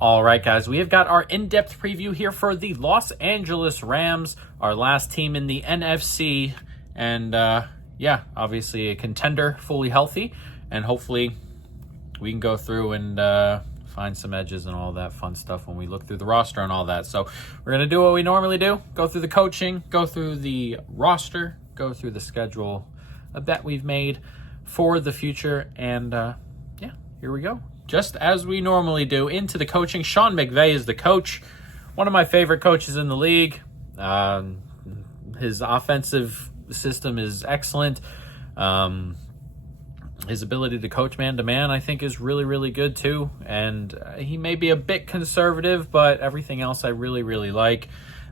All right, guys, we have got our in-depth preview here for the Los Angeles Rams, our last team in the NFC. And obviously a contender, fully healthy. And hopefully we can go through and find some edges and all that fun stuff when we look through the roster and all that. So we're going to do what we normally do, go through the coaching, go through the roster, go through the schedule that we've made for the future. And here we go. Just as we normally do, into the coaching. Sean McVay is the coach, one of my favorite coaches in the league. His offensive system is excellent. His ability to coach man-to-man, I think, is really, really good too. And he may be a bit conservative, but everything else I really, really like.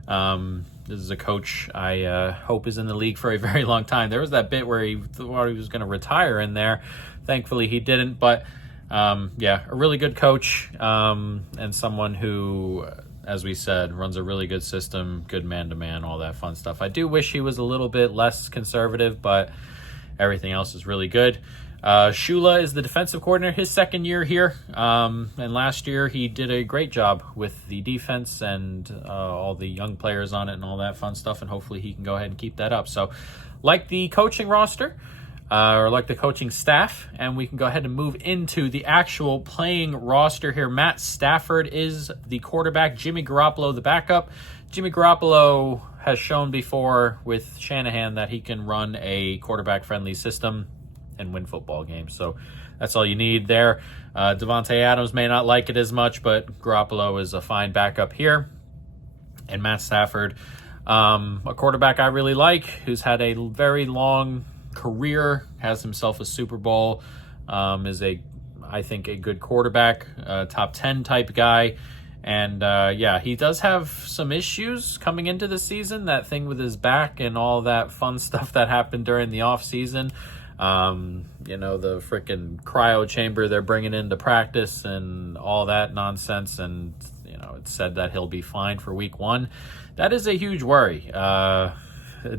This is a coach I hope is in the league for a very long time. There was that bit where he thought he was going to retire in there. Thankfully, he didn't, but a really good coach, and someone who, as we said, runs a really good system, good man-to-man, all that fun stuff. I do wish he was a little bit less conservative, but everything else is really good. Shula is the defensive coordinator, his second year here, and last year he did a great job with the defense and all the young players on it and all that fun stuff, and hopefully he can go ahead and keep that up. So, like the coaching roster, or like the coaching staff, and we can go ahead and move into the actual playing roster here. Matt Stafford is the quarterback, Jimmy Garoppolo the backup. Jimmy Garoppolo has shown before with Shanahan that he can run a quarterback-friendly system and win football games, so that's all you need there. Devontae Adams may not like it as much, but Garoppolo is a fine backup here. And Matt Stafford, a quarterback I really like, who's had a very long career, has himself a Super Bowl, is I think a good quarterback, top 10 type guy. And he does have some issues coming into the season, that thing with his back and all that fun stuff that happened during the off season. The freaking cryo chamber they're bringing into practice and all that nonsense. And, it's said that he'll be fine for week 1. That is a huge worry.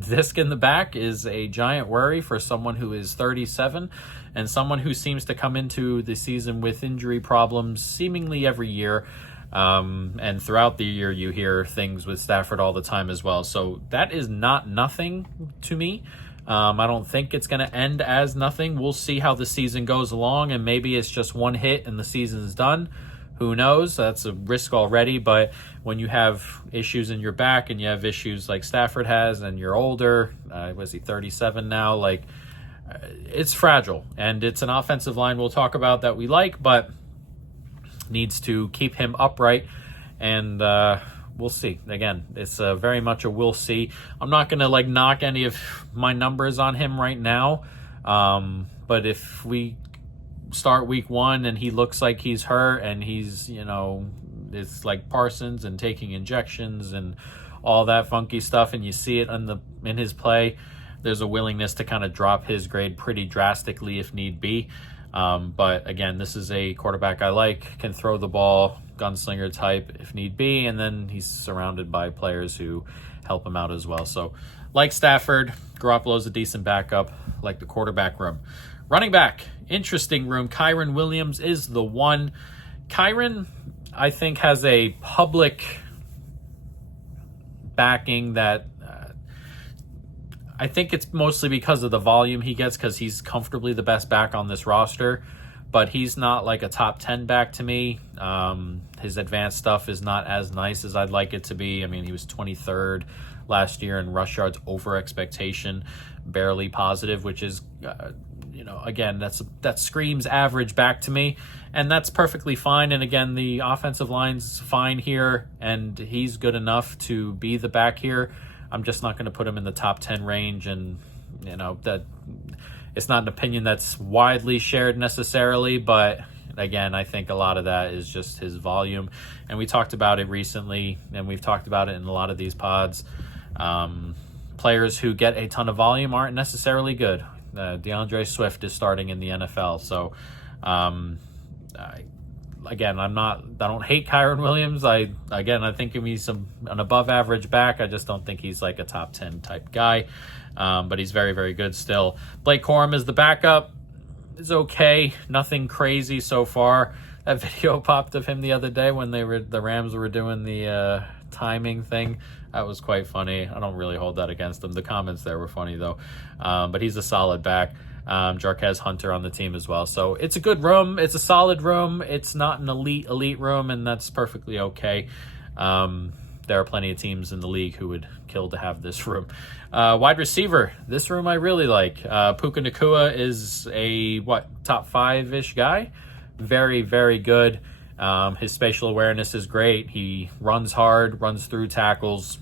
Disc in the back is a giant worry for someone who is 37 and someone who seems to come into the season with injury problems seemingly every year. And throughout the year, you hear things with Stafford all the time as well. So that is not nothing to me. I don't think it's going to end as nothing. We'll see how the season goes along, and maybe it's just one hit and the season's done. Who knows? That's a risk already. But when you have issues in your back and you have issues like Stafford has, and you're older, was he 37 now? It's fragile. And it's an offensive line we'll talk about that we like, but needs to keep him upright. And we'll see. Again, it's very much a we'll see. I'm not going to knock any of my numbers on him right now. But if we start week 1 and he looks like he's hurt and he's, it's like Parsons and taking injections and all that funky stuff, and you see it in his play, there's a willingness to kind of drop his grade pretty drastically if need be. But again, this is a quarterback I like, can throw the ball, gunslinger type if need be, and then he's surrounded by players who help him out as well. So like Stafford, Garoppolo's a decent backup, like the quarterback room. Running back, interesting room. Kyren Williams is the one. Kyren, I think, has a public backing that I think it's mostly because of the volume he gets, because he's comfortably the best back on this roster, but he's not like a top 10 back to me. His advanced stuff is not as nice as I'd like it to be. I mean, he was 23rd last year in rush yards over expectation, barely positive, which is, again, that screams average back to me, and that's perfectly fine. And again, the offensive line's fine here, and he's good enough to be the back here. I'm just not going to put him in the top 10 range, and that it's not an opinion that's widely shared necessarily, but again, I think a lot of that is just his volume, and we talked about it recently, and we've talked about it in a lot of these pods. Players who get a ton of volume aren't necessarily good. DeAndre Swift is starting in the NFL, so I don't hate Kyren Williams. I think he's an above average back. I just don't think he's like a top 10 type guy. But he's very, very good still. Blake Corum is the backup. It's okay. Nothing crazy so far. that video popped of him the other day when the Rams were doing the timing thing. That was quite funny. I don't really hold that against him. The comments there were funny though. But he's a solid back. Jarquez Hunter on the team as well. So it's a good room. It's a solid room. It's not an elite room, and that's perfectly okay. There are plenty of teams in the league who would kill to have this room. Wide receiver. This room I really like. Puka Nacua is a, top 5-ish guy? Very, very good. His spatial awareness is great. He runs hard, runs through tackles,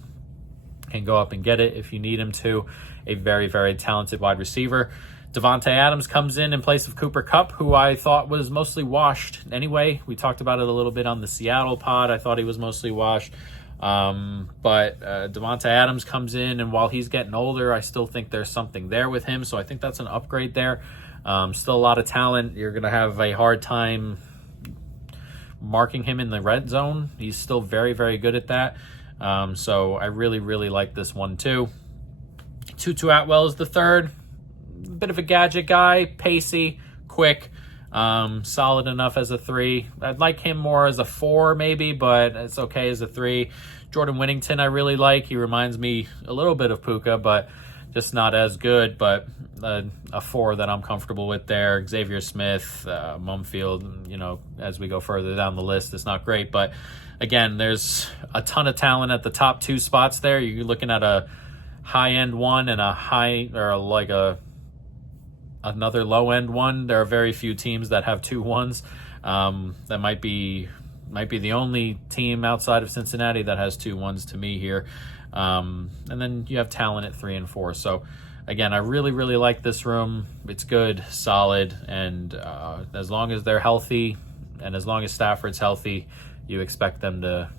can go up and get it if you need him to. A very, very talented wide receiver. Devontae Adams comes in place of Cooper Kupp, who I thought was mostly washed anyway. We talked about it a little bit on the Seattle pod. I thought he was mostly washed. But Devontae Adams comes in, and while he's getting older, I still think there's something there with him. So I think that's an upgrade there. Still a lot of talent. You're going to have a hard time marking him in the red zone. He's still very, very good at that. So I really, really like this one too. Tutu Atwell is the third. Bit of a gadget guy, pacey, quick, solid enough as a 3. I'd like him more as a 4 maybe, but it's okay as a 3. Jordan Whittington I really like. He reminds me a little bit of Puka, but just not as good, but a 4 that I'm comfortable with there. Xavier Smith, Mumfield, as we go further down the list, it's not great, but again, there's a ton of talent at the top 2 spots there. You're looking at a high-end one and another low-end one. There are very few teams that have 2 1s. That might be the only team outside of Cincinnati that has 2 1s to me here. And then you have talent at 3 and 4. So again, I really, really like this room. It's good, solid, and as long as they're healthy and as long as Stafford's healthy, you expect them to,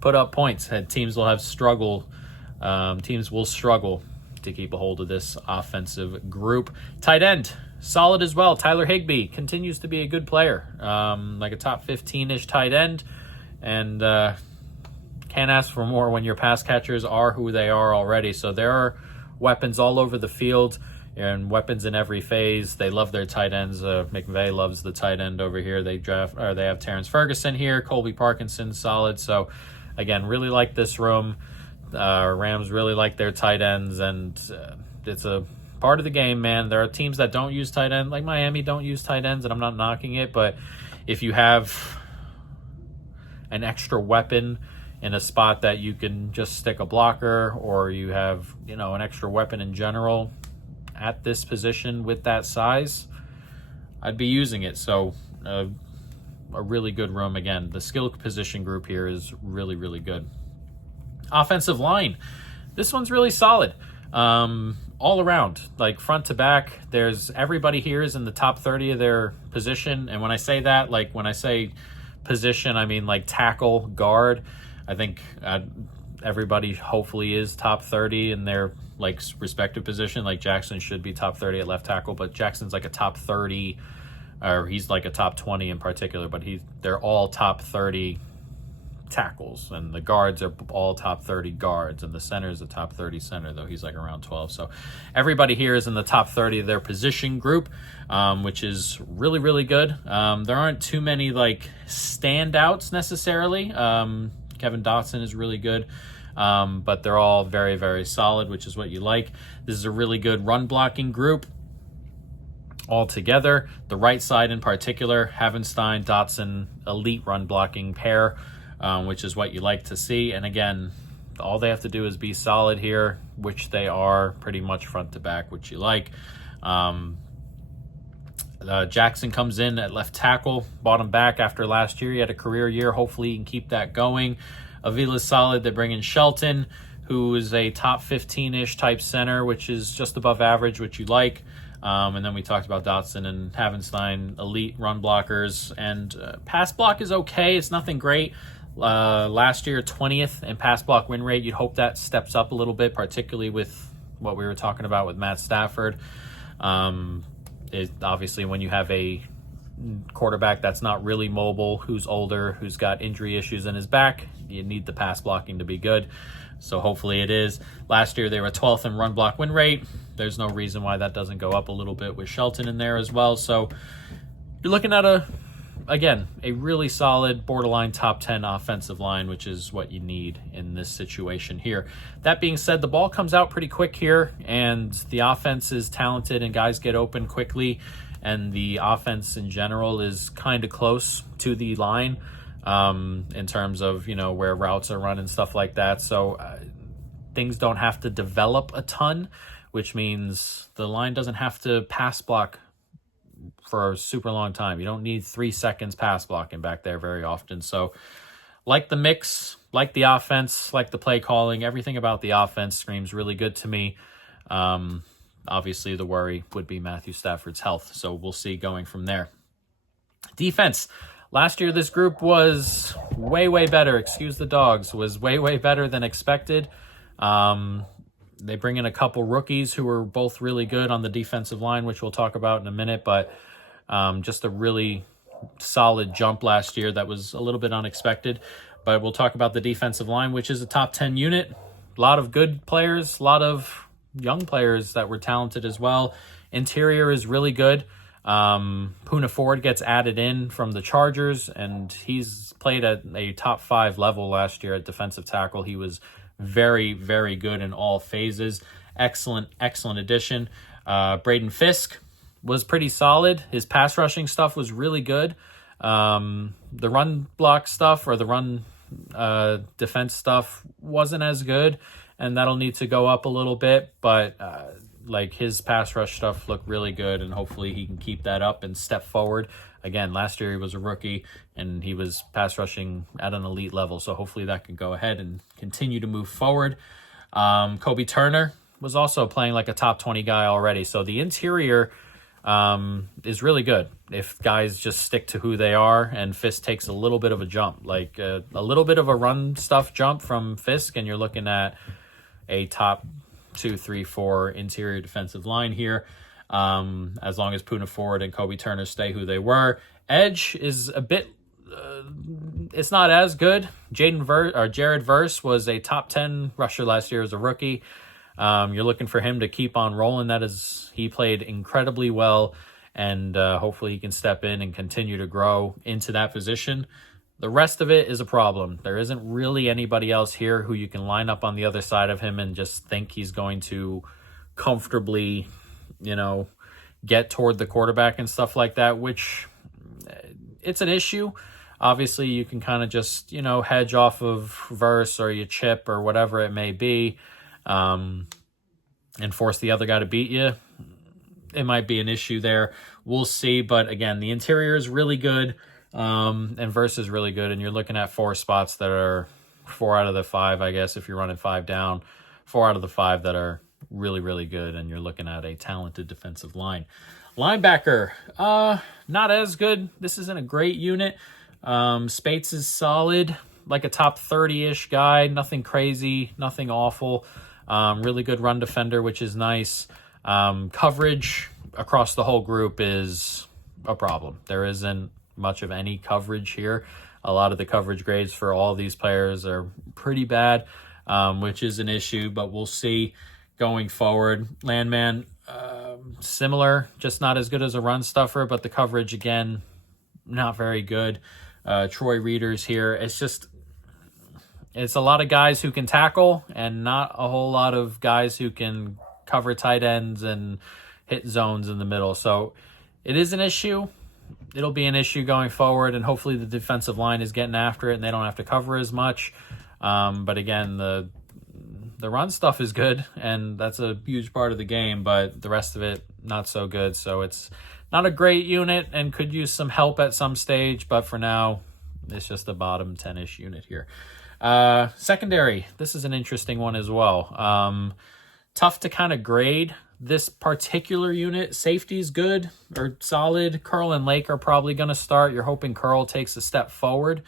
put up points. And teams will struggle to keep a hold of this offensive group. Tight end, solid as well. Tyler Higbee continues to be a good player, like a top 15-ish tight end, and can't ask for more when your pass catchers are who they are already. So there are weapons all over the field and weapons in every phase. They love their tight ends. McVay loves the tight end over here. They have Terrence Ferguson here, Colby Parkinson, solid. So again, really like this room. Rams really like their tight ends, and it's a part of the game, man. There are teams that don't use tight ends, like Miami don't use tight ends, and I'm not knocking it, but if you have an extra weapon in a spot that you can just stick a blocker, or you have, an extra weapon in general at this position with that size, I'd be using it. So a really good room. Again, the skill position group here is really, really good. Offensive line, this one's really solid all around, like front to back. There's everybody here is in the top 30 of their position, and when I say that, like when I say position, I mean like tackle, guard. I think everybody hopefully is top 30 in their like respective position. Like Jackson should be top 30 at left tackle, but Jackson's like a top 30, or he's like a top 20 in particular, but they're all top 30 tackles, and the guards are all top 30 guards, and the center is a top 30 center, though he's like around 12. So everybody here is in the top 30 of their position group, which is really, really good. There aren't too many like standouts necessarily. Kevin Dotson is really good, but they're all very, very solid, which is what you like. This is a really good run blocking group all together. The right side in particular, Havenstein, Dotson, elite run blocking pair, which is what you like to see. And again, all they have to do is be solid here, which they are pretty much front to back, which you like. Jackson comes in at left tackle, bought him back after last year. He had a career year. Hopefully he can keep that going. Avila's solid. They bring in Shelton, who is a top 15-ish type center, which is just above average, which you like. And then we talked about Dotson and Havenstein, elite run blockers. And pass block is okay. It's nothing great. Last year, 20th in pass block win rate. You'd hope that steps up a little bit, particularly with what we were talking about with Matt Stafford. Obviously, when you have a quarterback that's not really mobile, who's older, who's got injury issues in his back, you need the pass blocking to be good. So hopefully it is. Last year, they were 12th in run block win rate. There's no reason why that doesn't go up a little bit with Shelton in there as well. So you're looking at a again, a really solid borderline top 10 offensive line, which is what you need in this situation here. That being said, the ball comes out pretty quick here, and the offense is talented and guys get open quickly, and the offense in general is kind of close to the line in terms of, where routes are run and stuff like that. So things don't have to develop a ton, which means the line doesn't have to pass block for a super long time. You don't need 3 seconds pass blocking back there very often. So like the mix, like the offense, like the play calling, everything about the offense screams really good to me. Obviously the worry would be Matthew Stafford's health. So we'll see going from there. Defense. Last year, this group was way, way better. Excuse the dogs. Was way, way better than expected. They bring in a couple rookies who were both really good on the defensive line, which we'll talk about in a minute, but just a really solid jump last year that was a little bit unexpected. But we'll talk about the defensive line, which is a top 10 unit. A lot of good players, a lot of young players that were talented as well. Interior is really good. Poona Ford gets added in from the Chargers, and he's played at a top 5 level last year at defensive tackle. He was very, very good in all phases. Excellent addition. Braden Fisk was pretty solid. His pass rushing stuff was really good. The run block stuff or the run defense stuff wasn't as good, and that'll need to go up a little bit, but his pass rush stuff looked really good, and hopefully he can keep that up and step forward. Again, last year he was a rookie, and he was pass rushing at an elite level, so hopefully that can go ahead and continue to move forward. Kobe Turner was also playing like a top 20 guy already, so the interior is really good if guys just stick to who they are, and Fisk takes a little bit of a jump, like a little bit of a run stuff jump from Fisk, and you're looking at a top 2, 3, 4 interior defensive line here. As long as Poona Ford and Kobe Turner stay who they were. Edge is a bit, it's not as good. Jared Verse was a top 10 rusher last year as a rookie. You're looking for him to keep on rolling. He played incredibly well, and hopefully he can step in and continue to grow into that position. The rest of it is a problem. There isn't really anybody else here who you can line up on the other side of him and just think he's going to comfortably, get toward the quarterback and stuff like that, which it's an issue. Obviously, you can kind of just, hedge off of Verse or you chip or whatever it may be, and force the other guy to beat you. It might be an issue there. We'll see. But again, the interior is really good, and Verse is really good. And you're looking at 4 spots that are 4 out of the 5, I guess, if you're running 5 down, 4 out of the 5 that are really, really good, and you're looking at a talented defensive line. Linebacker, not as good. This isn't a great unit. Spates is solid, like a top 30-ish guy. Nothing crazy, nothing awful. Really good run defender, which is nice. Coverage across the whole group is a problem. There isn't much of any coverage here. A lot of the coverage grades for all these players are pretty bad, which is an issue, but we'll see going forward. Landman, similar, just not as good as a run stuffer, but the coverage, again, not very good. Troy Readers here. It's a lot of guys who can tackle and not a whole lot of guys who can cover tight ends and hit zones in the middle. So it is an issue. It'll be an issue going forward, and hopefully the defensive line is getting after it and they don't have to cover as much. But again, the run stuff is good, and that's a huge part of the game, but the rest of it, not so good. So it's not a great unit and could use some help at some stage, but for now, it's just a bottom 10-ish unit here. Secondary, this is an interesting one as well. Tough to kind of grade this particular unit. Safety's good or solid. Curl and Lake are probably going to start. You're hoping Curl takes a step forward.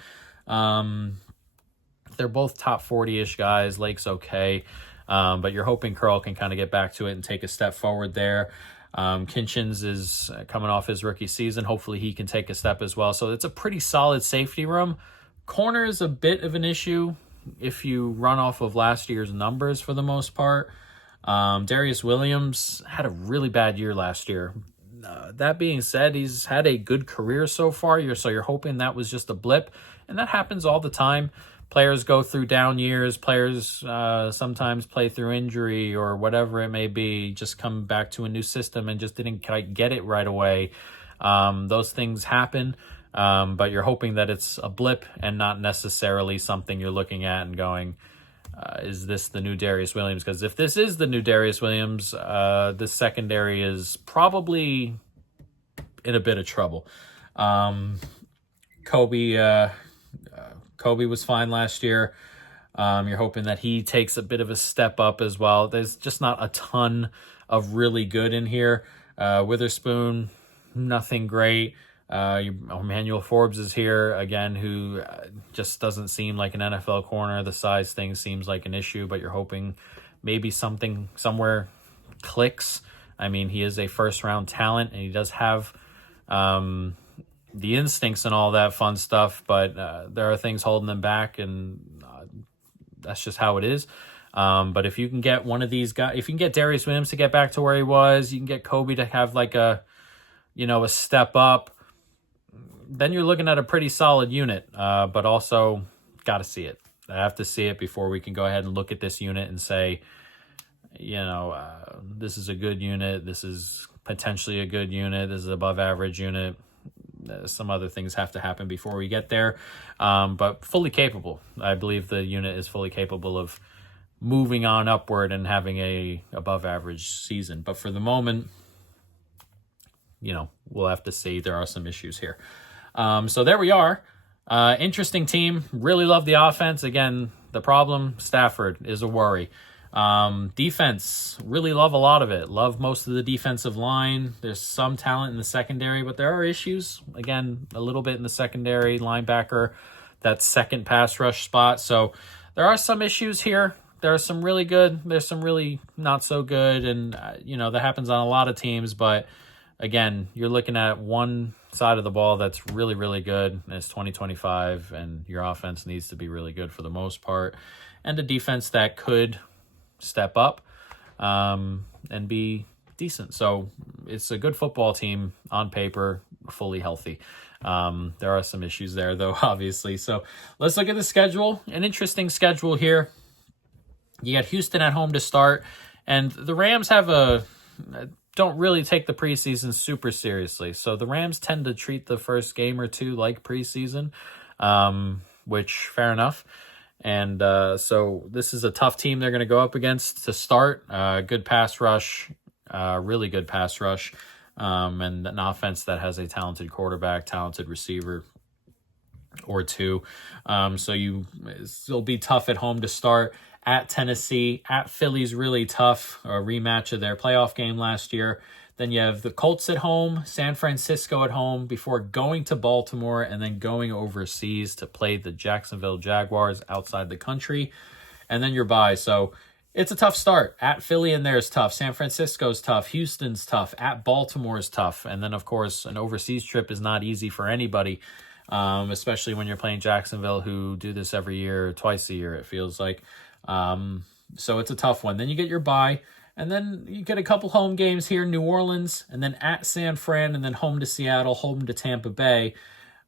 They're both top 40-ish guys. Lake's okay, but you're hoping Curl can kind of get back to it and take a step forward there. Kinchins is coming off his rookie season. Hopefully he can take a step as well. So it's a pretty solid safety room. Corner is a bit of an issue if you run off of last year's numbers for the most part. Darius Williams had a really bad year last year. That being said, he's had a good career so far. You're hoping that was just a blip, and that happens all the time. Players go through down years. Players sometimes play through injury or whatever it may be, just come back to a new system and just didn't quite get it right away. Those things happen, but you're hoping that it's a blip and not necessarily something you're looking at and going, is this the new Darius Williams? Because if this is the new Darius Williams, this secondary is probably in a bit of trouble. Kobe was fine last year. You're hoping that he takes a bit of a step up as well. There's just not a ton of really good in here. Witherspoon, nothing great. Emmanuel Forbes is here again, who just doesn't seem like an NFL corner. The size thing seems like an issue, but you're hoping maybe something somewhere clicks. I mean, he is a first-round talent, and he does have the instincts and all that fun stuff, but there are things holding him back, and that's just how it is. But if you can get one of these guys, if you can get Darius Williams to get back to where he was, you can get Kobe to have like a step up, then you're looking at a pretty solid unit. But also got to see it. I have to see it before we can go ahead and look at this unit and say, this is a good unit. This is potentially a good unit. This is an above average unit. Some other things have to happen before we get there, but fully capable. I believe the unit is fully capable of moving on upward and having a above average season. But for the moment, we'll have to see. There are some issues here. So there we are. Interesting team. Really love the offense. Again, the problem, Stafford is a worry. Defense, really love a lot of it. Love most of the defensive line. There's some talent in the secondary, but there are issues. Again, a little bit in the secondary, linebacker, that second pass rush spot. So there are some issues here. There are some really good. There's some really not so good. And, that happens on a lot of teams. But, again, you're looking at one side of the ball that's really, really good. And it's 2025, and your offense needs to be really good for the most part. And a defense that could step up and be decent. So it's a good football team on paper, fully healthy. There are some issues there, though, obviously. So let's look at the schedule. An interesting schedule here. You got Houston at home to start, and the Rams don't really take the preseason super seriously. So the Rams tend to treat the first game or two like preseason, which fair enough. And so this is a tough team they're going to go up against to start. Good pass rush, really good pass rush, and an offense that has a talented quarterback, talented receiver or two. So it'll be tough at home to start. At Tennessee, at Philly's really tough, a rematch of their playoff game last year. Then you have the Colts at home, San Francisco at home, before going to Baltimore and then going overseas to play the Jacksonville Jaguars outside the country. And then your bye. So it's a tough start. At Philly and there is tough. San Francisco's tough. Houston's tough. At Baltimore's tough. And then, of course, an overseas trip is not easy for anybody, especially when you're playing Jacksonville, who do this every year, twice a year, it feels like. So it's a tough one. Then you get your bye. And then you get a couple home games here, New Orleans, and then at San Fran, and then home to Seattle, home to Tampa Bay.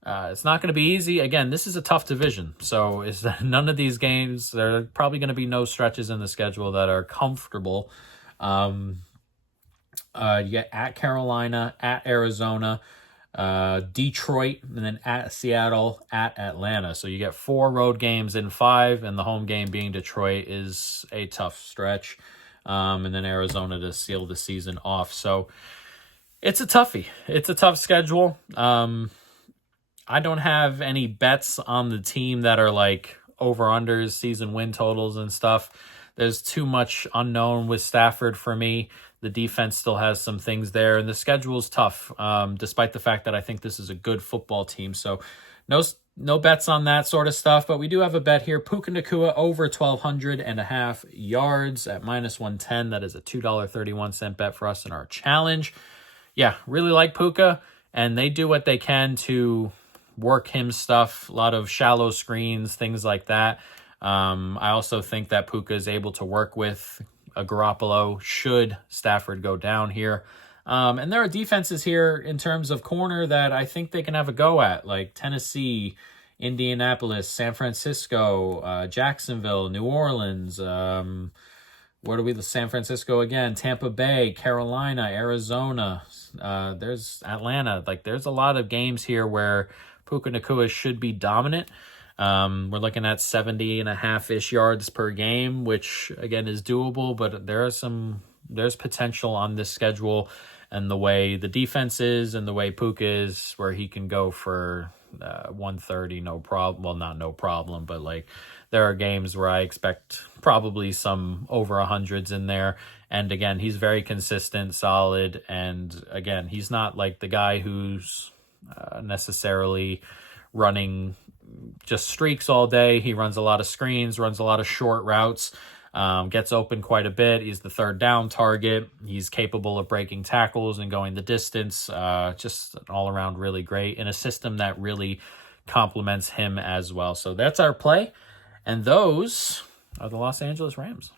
It's not going to be easy. Again, this is a tough division. So none of these games, there are probably going to be no stretches in the schedule that are comfortable. You get at Carolina, at Arizona, Detroit, and then at Seattle, at Atlanta. So you get 4 road games in 5, and the home game being Detroit is a tough stretch. And then Arizona to seal the season off. So it's a toughie. It's a tough schedule. I don't have any bets on the team that are like over-unders, season win totals and stuff. There's too much unknown with Stafford for me. The defense still has some things there, and the schedule's tough, despite the fact that I think this is a good football team. So no bets on that sort of stuff, but we do have a bet here. Puka Nacua over 1,200.5 yards at -110. That is a $2.31 bet for us in our challenge. Yeah, really like Puka, and they do what they can to work him stuff, a lot of shallow screens, things like that. I also think that Puka is able to work with a Garoppolo should Stafford go down here. And there are defenses here in terms of corner that I think they can have a go at, like Tennessee, Indianapolis, San Francisco, Jacksonville, New Orleans. Where do we? San Francisco again, Tampa Bay, Carolina, Arizona. There's Atlanta. Like, there's a lot of games here where Puka Nacua should be dominant. We're looking at 70.5-ish yards per game, which again is doable, but there's potential on this schedule and the way the defense is and the way Puka is, where he can go for 130, no problem. Well, not no problem, but like there are games where I expect probably some over 100s in there. And again, he's very consistent, solid. And again, he's not like the guy who's necessarily running just streaks all day. He runs a lot of screens, runs a lot of short routes, gets open quite a bit. He's the third down target. He's capable of breaking tackles and going the distance. Just all around really great in a system that really complements him as well. So that's our play. And those are the Los Angeles Rams.